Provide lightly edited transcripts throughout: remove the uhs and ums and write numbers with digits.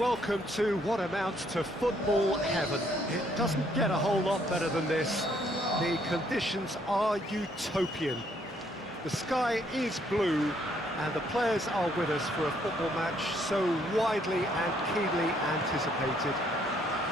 welcome to what amounts to football heaven. It doesn't get a whole lot better than this. The conditions are utopian. The sky is blue, and the players are with us for a football match so widely and keenly anticipated.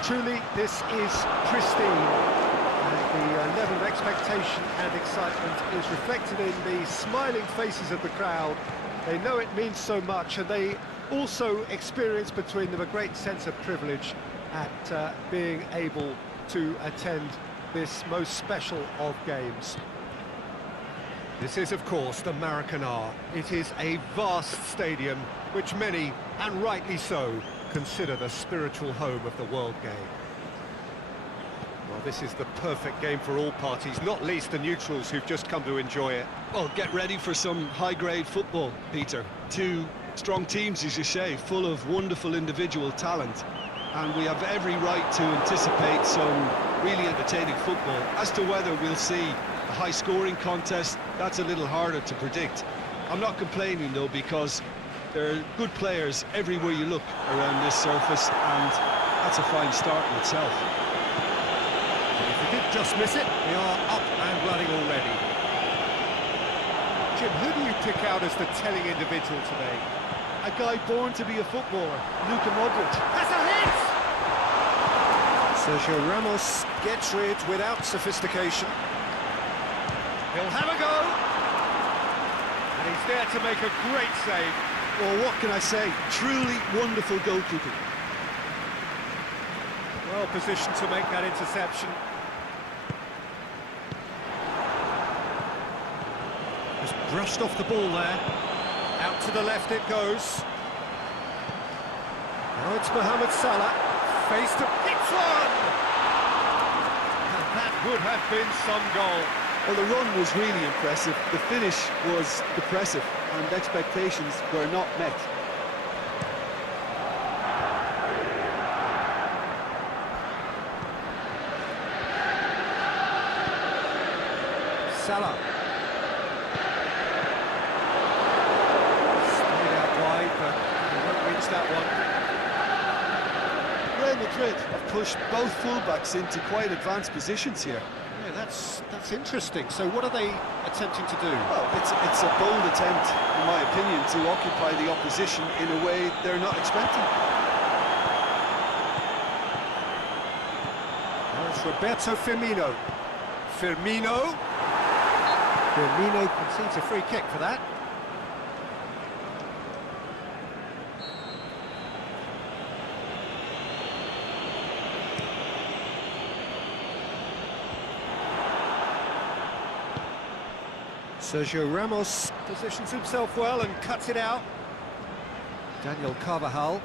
Truly, this is pristine, and the level of expectation and excitement is reflected in the smiling faces of the crowd. They know it means so much, and they also experience between them a great sense of privilege at being able to attend this most special of games. This is, of course, the Maracanã. It is a vast stadium, which many, and rightly so, consider the spiritual home of the world game. Well, this is the perfect game for all parties, not least the neutrals who've just come to enjoy it. Well, get ready for some high-grade football, Peter. Two strong teams, as you say, full of wonderful individual talent. And we have every right to anticipate some really entertaining football. As to whether we'll see a high-scoring contest, that's a little harder to predict. I'm not complaining, though, because there are good players everywhere you look around this surface, and that's a fine start in itself. If we did just miss it, we are up and running already. Jim, who do you pick out as the telling individual today? A guy born to be a footballer, Luka Modric. That's a hit! Sergio Ramos gets rid without sophistication. He'll have a go! And he's there to make a great save. Well, what can I say? Truly wonderful goalkeeping. Well positioned to make that interception. Just brushed off the ball there. Out to the left it goes. Now it's Mohamed Salah. Face to... It's one! And that would have been some goal. Well, the run was really impressive. The finish was depressive, and expectations were not met. Salah. Stayed out wide, but he won't reach that one. Real Madrid have pushed both fullbacks into quite advanced positions here. Yeah, that's interesting. So what are they attempting to do? Well, it's a bold attempt, in my opinion, to occupy the opposition in a way they're not expecting. Now it's Roberto Firmino. Firmino concedes a free kick for that. Sergio Ramos positions himself well and cuts it out. Daniel Carvajal.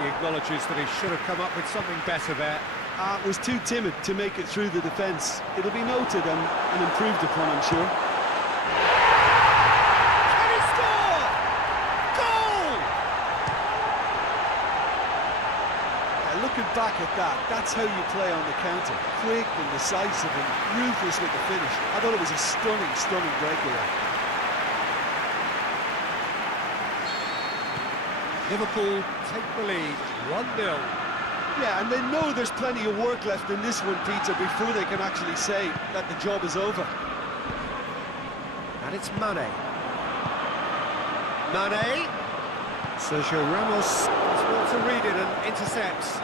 He acknowledges that he should have come up with something better there. Was too timid to make it through the defence. It'll be noted and improved upon, I'm sure. Can he score? Goal! Looking back at that, that's how you play on the counter. Quick and decisive and ruthless with the finish. I thought it was a stunning breakaway. Liverpool take the lead, 1-0. Yeah, and they know there's plenty of work left in this one, Peter, before they can actually say that the job is over. And it's Mane. Mane. Sergio Ramos is well to read it and intercepts.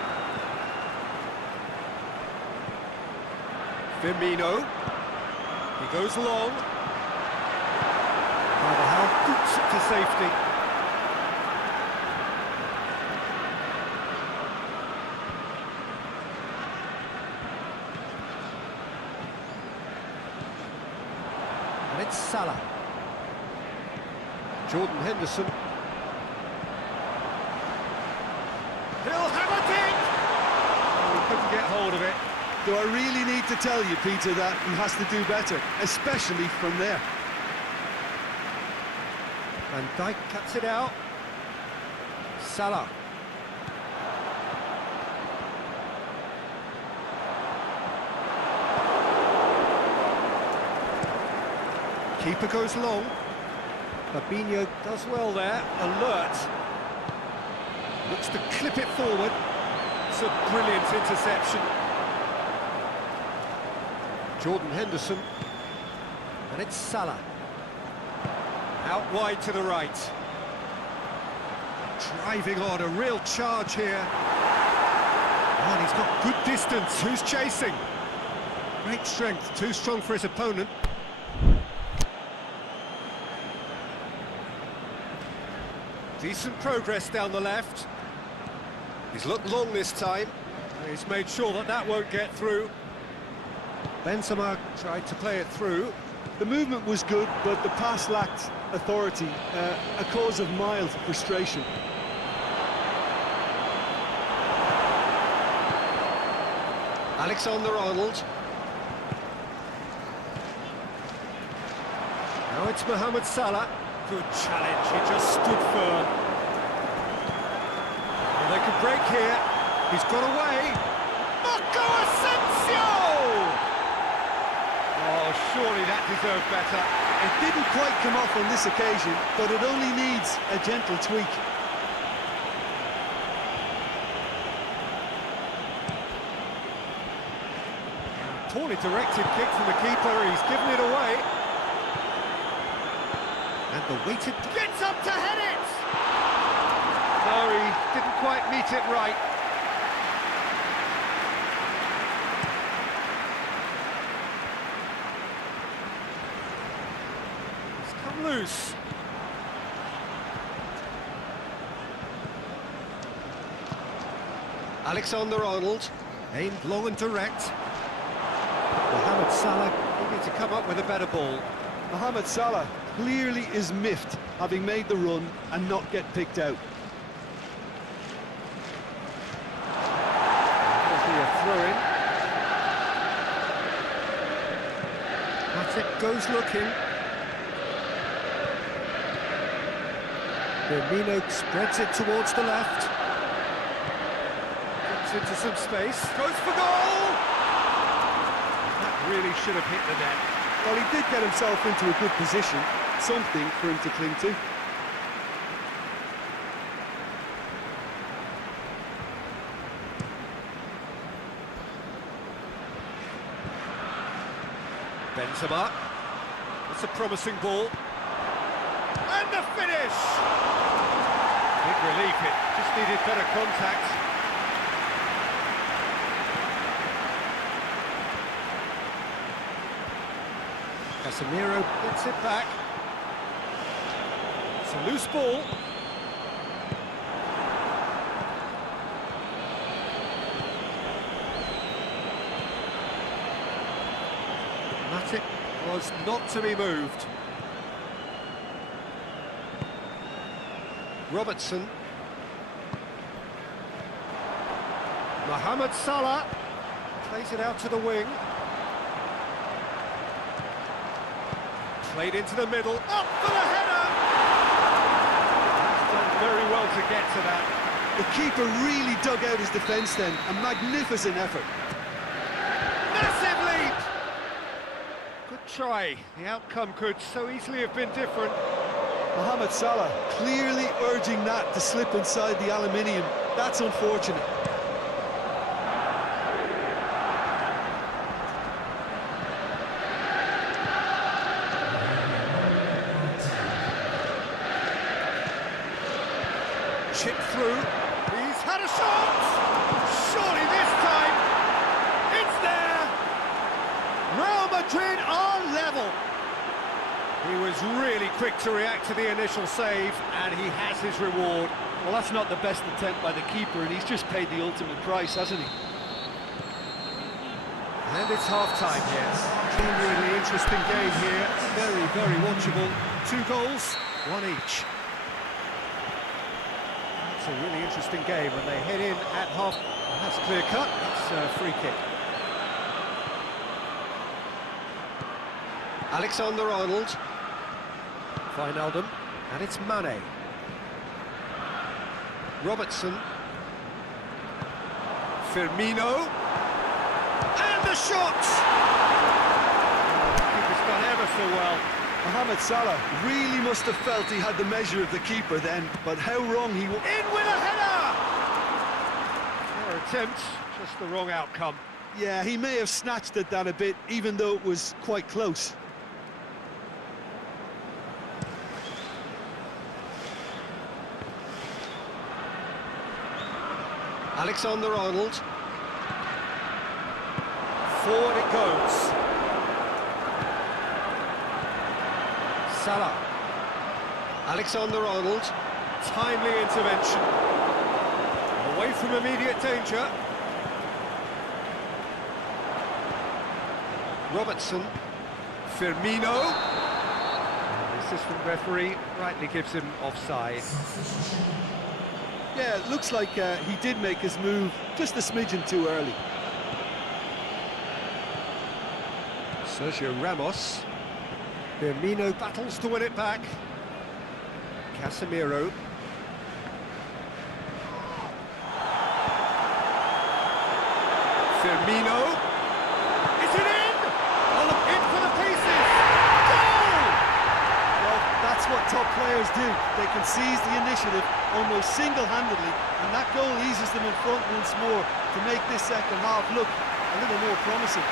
Firmino. He goes long. Carvajal boots it to safety. And it's Salah. Jordan Henderson. He'll have it! Oh, he couldn't get hold of it. Do I really need to tell you, Peter, that he has to do better, especially from there? Van Dijk cuts it out. Salah. Keeper goes long. Fabinho does well there, alert. Looks to clip it forward. It's a brilliant interception. Jordan Henderson. And it's Salah. Out wide to the right. Driving on, a real charge here. Oh, and he's got good distance. Who's chasing? Great strength, too strong for his opponent. Decent progress down the left. He's looked long this time. He's made sure that that won't get through. Benzema tried to play it through. The movement was good, but the pass lacked authority, a cause of mild frustration. Alexander-Arnold. Now it's Mohamed Salah. Good challenge, he just stood firm. Well, they could break here. He's got away. Marco Asensio! Oh, surely that deserved better. It didn't quite come off on this occasion, but it only needs a gentle tweak. Poorly directed kick from the keeper, he's given it away. And the weighted... Gets up to head it! No, he didn't quite meet it right. It's come loose. Alexander-Arnold, aimed long and direct. Mohamed Salah needed to come up with a better ball. Mohamed Salah clearly is miffed, having made the run and not get picked out. There'll be a throw-in. Matip goes looking. Firmino spreads it towards the left. Gets into some space. Goes for goal! That really should have hit the net. Well, he did get himself into a good position, something for him to cling to. Benzema. That's a promising ball. And the finish! Big relief, it just needed better contact. Casemiro gets it back. It's a loose ball. Matip was not to be moved. Robertson. Mohamed Salah plays it out to the wing. Played into the middle, up for the header! He's done very well to get to that. The keeper really dug out his defence then, a magnificent effort. Massive lead! Good try, the outcome could so easily have been different. Mohamed Salah clearly urging that to slip inside the aluminium. That's unfortunate. Chip through, he's had a shot! Surely this time, it's there! Real Madrid are level! He was really quick to react to the initial save, and he has his reward. Well, that's not the best attempt by the keeper, and he's just paid the ultimate price, hasn't he? And it's half-time here. Genuinely interesting game here. Very, very watchable. 2 goals, 1 each. It's a really interesting game when they head in at half. That's clear cut. It's a free kick. Alexander-Arnold. Wijnaldum. And it's Mane. Robertson. Firmino. And the shot! Oh, the keeper's done ever so well. Mohamed Salah really must have felt he had the measure of the keeper then, but how wrong he was. In with a header! Their attempt, just the wrong outcome. Yeah, he may have snatched at that a bit, even though it was quite close. Alexander-Arnold. Forward it goes. Salah. Alexander-Arnold. Timely intervention. Away from immediate danger. Robertson. Firmino. The assistant referee rightly gives him offside. Yeah, it looks like he did make his move just a smidgen too early. Sergio Ramos. Firmino battles to win it back. Casemiro. Firmino. Is it in? Oh, in for the pieces. Goal! Well, that's what top players do. They can seize the initiative almost single-handedly, and that goal eases them in front once more to make this second half look a little more promising.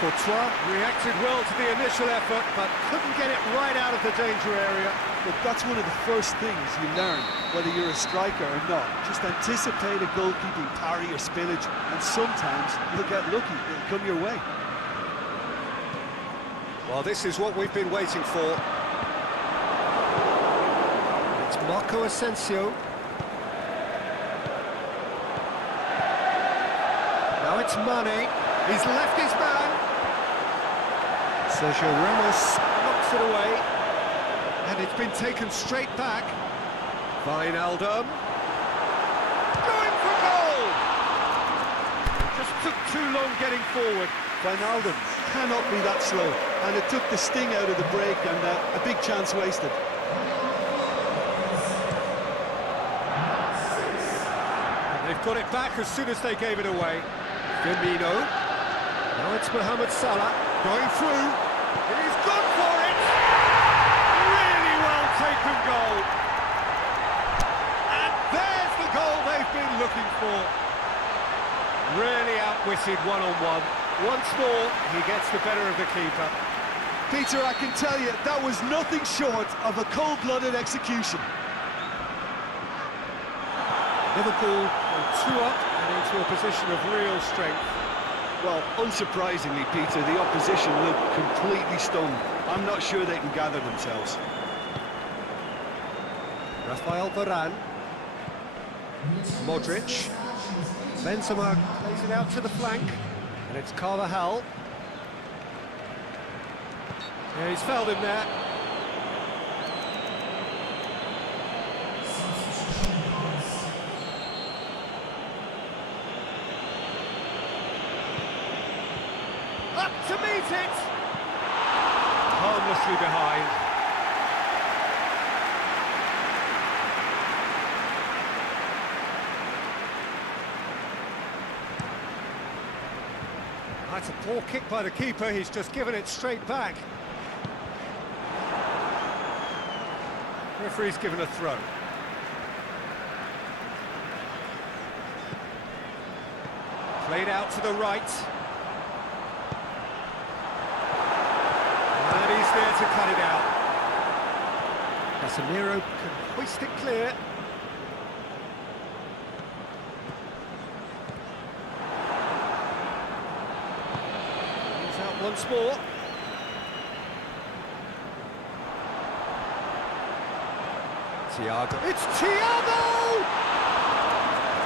Courtois reacted well to the initial effort, but couldn't get it right out of the danger area. Look, that's one of the first things you learn, whether you're a striker or not. Just anticipate a goalkeeping parry or spillage, and sometimes you'll get lucky. It'll come your way. Well, this is what we've been waiting for. It's Marco Asensio. Now it's Mane. He's left his man. Sergio Ramos knocks it away. And it's been taken straight back. Wijnaldum. Going for goal! Just took too long getting forward. Wijnaldum cannot be that slow, and it took the sting out of the break, and a big chance wasted. And they've got it back as soon as they gave it away. Firmino. Now it's Mohamed Salah going through. He's gone for it! Really well taken goal. And there's the goal they've been looking for. Really outwitted one-on-one. Once more, he gets the better of the keeper. Peter, I can tell you, that was nothing short of a cold-blooded execution. Liverpool go 2 up and into a position of real strength. Well, unsurprisingly, Peter, the opposition look completely stunned. I'm not sure they can gather themselves. Rafael Varane. Modric. Benzema plays it out to the flank. And it's Carvajal. Yeah, he's fouled him there. Up to meet it! Harmlessly behind. That's a poor kick by the keeper, he's just given it straight back. Referee's given a throw. Played out to the right. And he's there to cut it out. Casemiro can hoist it clear. He's out once more. Thiago. It's Thiago!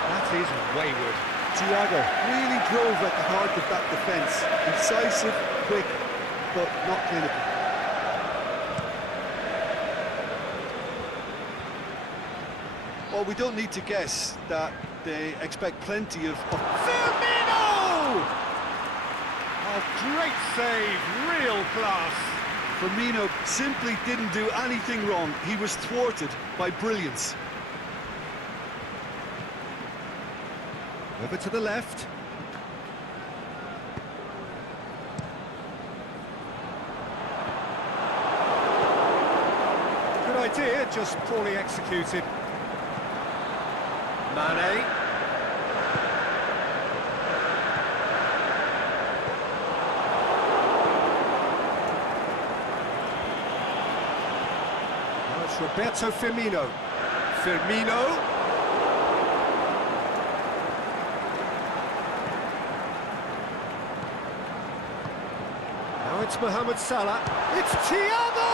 That is wayward. Thiago really drove at the heart of that defence. Incisive, quick, but not clinical. Well, we don't need to guess that they expect plenty of... Firmino! Oh, great save, real class. Firmino simply didn't do anything wrong. He was thwarted by brilliance. Over to the left. idea, just poorly executed. Mane. Now it's Roberto Firmino. Firmino. Now it's Mohamed Salah. It's Thiago!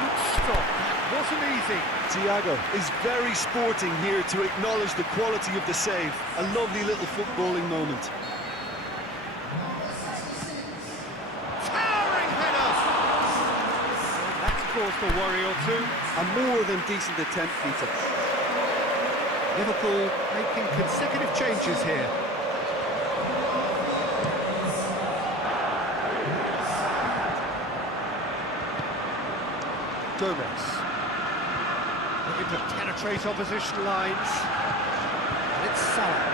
Good stop. That wasn't easy. Thiago is very sporting here to acknowledge the quality of the save. A lovely little footballing moment. Towering header! That's caused a worry or two. A more than decent attempt, Peter. Liverpool making consecutive changes here. Gomez. Looking to penetrate opposition lines. And it's Salah.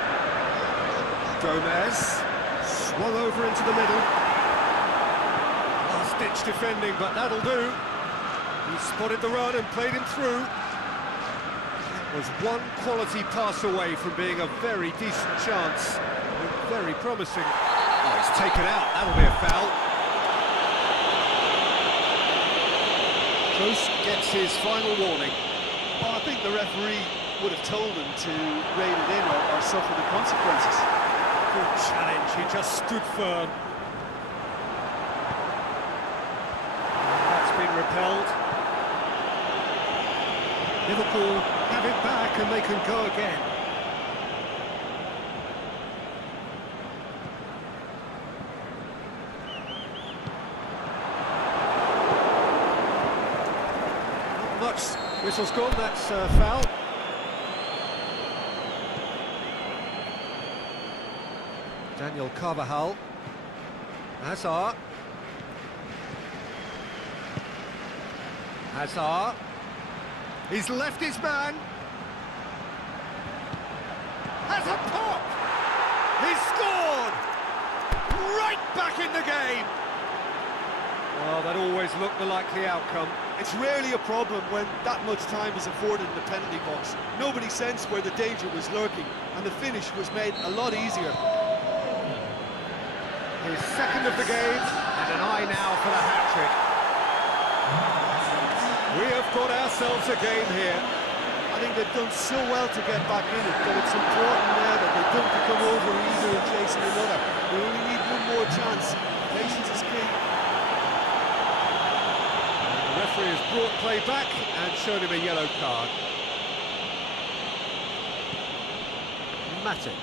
Gomez. Swung over into the middle. Last-ditch defending, but that'll do. He spotted the run and played him through. That was one quality pass away from being a very decent chance. Looked very promising. Oh, he's taken out. That'll be a foul. Kroos gets his final warning. Well, I think the referee would have told him to rein it in or suffer the consequences. Good challenge, he just stood firm. That's been repelled. Liverpool have it back and they can go again. Much. Whistle's gone, that's foul. Daniel Carvajal. Hazard. Hazard. He's left his man. Has a pop! He's scored! Right back in the game! Well, that always looked the likely outcome. It's rarely a problem when that much time is afforded in the penalty box. Nobody sensed where the danger was lurking, and the finish was made a lot easier. His second of the game, and an eye now for the hat-trick. We have got ourselves a game here. I think they've done so well to get back in it, but it's important now that they don't become over eager in chasing another. They only need one more chance. Patience is key. The referee has brought play back and shown him a yellow card. Matic.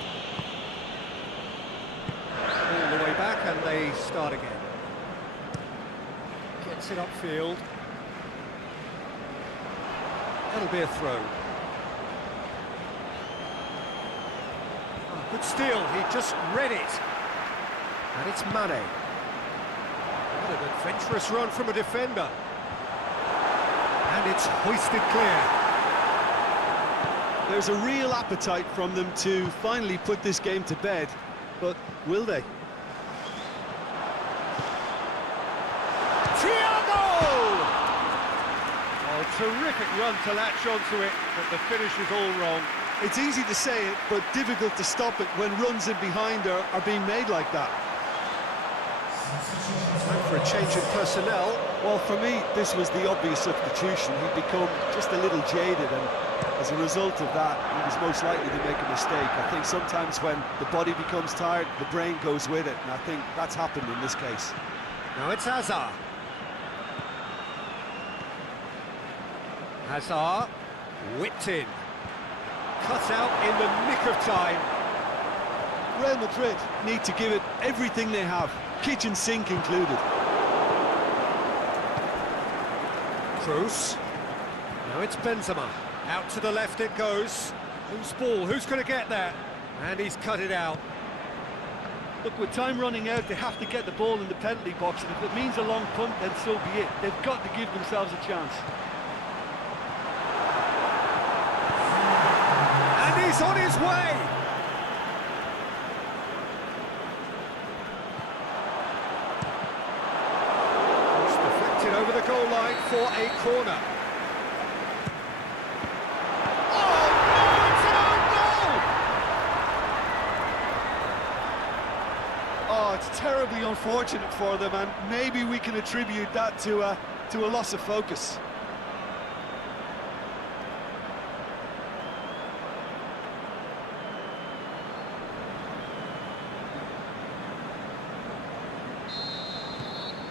All the way back and they start again. Gets it upfield. That'll be a throw. Oh, good steal, he just read it. And it's Mane. What an adventurous run from a defender. And it's hoisted clear. There's a real appetite from them to finally put this game to bed, but will they? Terrific run to latch onto it, but the finish is all wrong. It's easy to say it, but difficult to stop it when runs in behind are being made like that. Time for a change in personnel. Well, for me, this was the obvious substitution. He'd become just a little jaded, and as a result of that, he was most likely to make a mistake. I think sometimes when the body becomes tired, the brain goes with it, and I think that's happened in this case. Now it's Hazard. Hazard, whipped in, cut out in the nick of time. Real Madrid need to give it everything they have, kitchen sink included. Kroos, now it's Benzema, out to the left it goes. Whose ball, who's going to get there? And he's cut it out. Look, with time running out, they have to get the ball in the penalty box, and if it means a long punt, then so be it. They've got to give themselves a chance. He's on his way! It's deflected over the goal line for a corner. Oh, it's terribly unfortunate for them, and maybe we can attribute that to a loss of focus.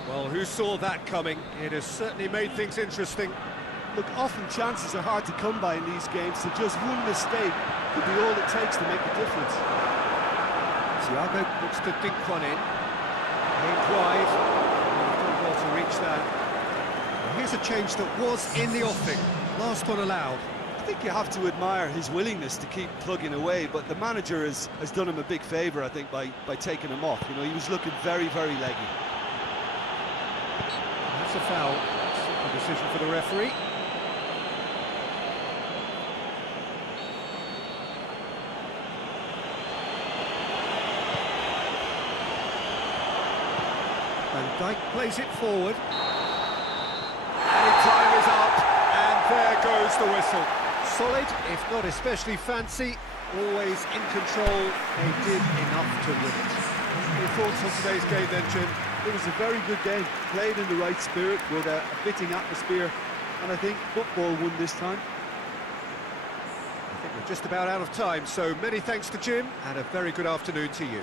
Well, who saw that coming? It has certainly made things interesting. Look, often chances are hard to come by in these games, so just one mistake could be all it takes to make the difference. Thiago looks to dink one in. Aimed wide. Done well to reach that. Well, here's a change that was in the offing. Last one allowed. I think you have to admire his willingness to keep plugging away, but the manager has done him a big favour, I think, by taking him off. You know, he was looking very, very leggy. That's a foul. Simple decision for the referee. Van Dijk plays it forward. And time is up, and there goes the whistle. Solid, if not especially fancy, always in control. They did enough to win it. Your thoughts on today's game then, Jim? It was a very good game, played in the right spirit with a fitting atmosphere, and I think football won this time. I think we're just about out of time, so many thanks to Jim, and a very good afternoon to you.